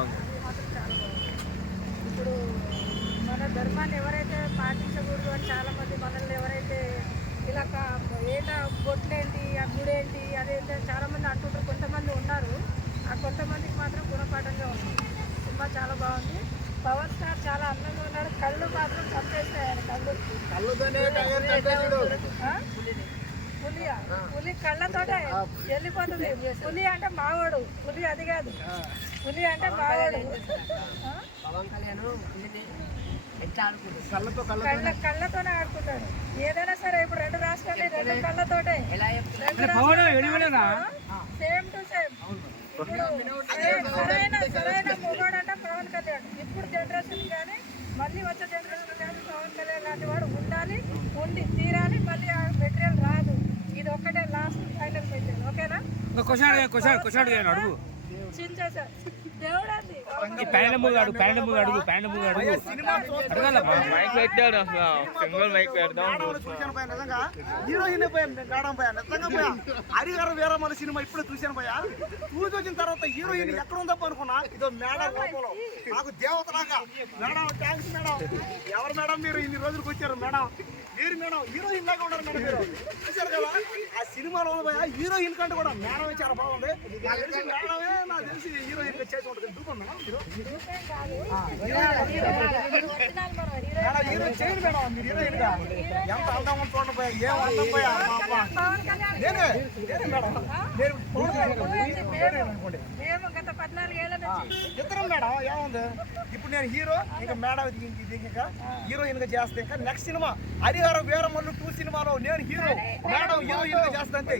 అది మాత్రం చాలా బాగుంది. ఇప్పుడు మన ధర్మాన్ని ఎవరైతే పాటించకూడదు అని చాలామంది మనల్ని ఎవరైతే ఇలా ఏంటా బొట్లేంటి ఆ గుడేంటి అదేంటి చాలామంది అంటుంటారు. కొంతమంది ఉన్నారు, ఆ కొంతమందికి మాత్రం గుణపాఠంగా ఉంది. సినిమా చాలా బాగుంది. పవర్ స్టార్ చాలా అందంగా ఉన్నాడు. కళ్ళు మాత్రం చంపేస్తాయి ఆయన పులి కళ్ళతోటే వెళ్ళిపోతుంది. పులి అంటే మావాడు, పులి అది కాదు, పులి అంటే మావాడు. కళ్ళతోనే ఆడుకుంటాడు ఏదైనా సరే. ఇప్పుడు రెండు రాష్ట్రాలు రెండు కళ్ళతోటే, సేమ్ టు సేమ్. సరైన మొగాడు అంటే పవన్ కళ్యాణ్. ఇప్పుడు జనరేషన్ కానీ మళ్ళీ వచ్చే జనరేషన్ కానీ పవన్ కళ్యాణ్ లాంటి వాడు ఉండాలి, ఉండి తీరాలి. మళ్ళీ ఆ మెటీరియల్ రాదు. ఇది ఒక్కటే లాస్ట్ ఫైనల్ మెటీరియల్. ఓకేనా? చించేసా దేవుడు అంది హరిగారు వేరే మన సినిమా ఇప్పుడు చూసాను పోయా. చూసి వచ్చిన తర్వాత హీరోయిన్ ఎక్కడ ఉందప్ప అనుకున్నా. ఇదో మేడం లోపల నాకు దేవతలాగా. Madam thanks madam. ఎవరు మేడం మీరు ఇన్ని రోజులకు వచ్చారు మేడం? మీరు మేడం హీరోయిన్ లాగా ఉన్నారు మేడం. మీరు చూశారు కదా ఆ సినిమాలో పోయా. హీరోయిన్ కంటే కూడా మేడమే చాలా బాగుంది. నాకు తెలిసి మేడమే నాకు తెలిసి హీరోయిన్ చేసి ఉంటుంది. మేడం హీరో చేయండి మేడం. మీరు హీరోయిన్ గా ఎంత అందం చూడండి పోయా. ఏం అందం పోయా నేనే మేడం. ఇద్దరం మేడం ఏముంది. ఇప్పుడు నేను హీరో ఇంకా మేడం ఇంకా హీరోయిన్ గా చేస్తే ఇంకా నెక్స్ట్ సినిమా హరిహరం వీరమల్లు 2 సినిమాలో నేను హీరో మేడం హీరోయిన్ గా చేస్తా. అంతే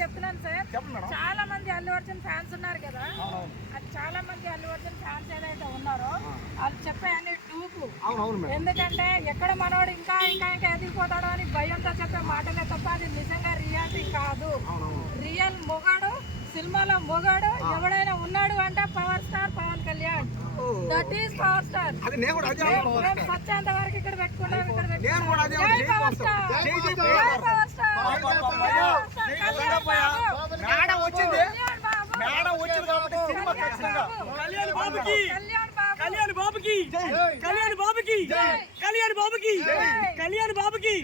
చెప్తున్నాను సార్. చాలా మంది అల్లు అర్జున్ ఫ్యాన్స్ ఉన్నారు కదా, అది చాలా మంది అల్లు అర్జున్ ఫ్యాన్స్ ఏదైతే ఉన్నారో వాళ్ళు చెప్పే అన్ని డూపు. ఎందుకంటే ఎక్కడ మనోడు ఇంకా ఇంకా ఇంకా ఎదిగిపోతాడో అని భయంతో చెప్పే మాటలే తప్ప అది నిజంగా రియాలిటీ కాదు. రియల్ మొగాడు సినిమాలో మొగాడు ఎవడైనా ఉన్నాడు అంటే power star Pawan Kalyan. That is power star. సత్యాంత వరకు ఇక్కడ పెట్టుకున్నాం. ఇక్కడ పవర్ స్టార్ మేడం వచ్చింది. మేడం వచ్చింది కాబట్టి సినిమా ఖచ్చితంగా కళ్యాణ్ బాబుకి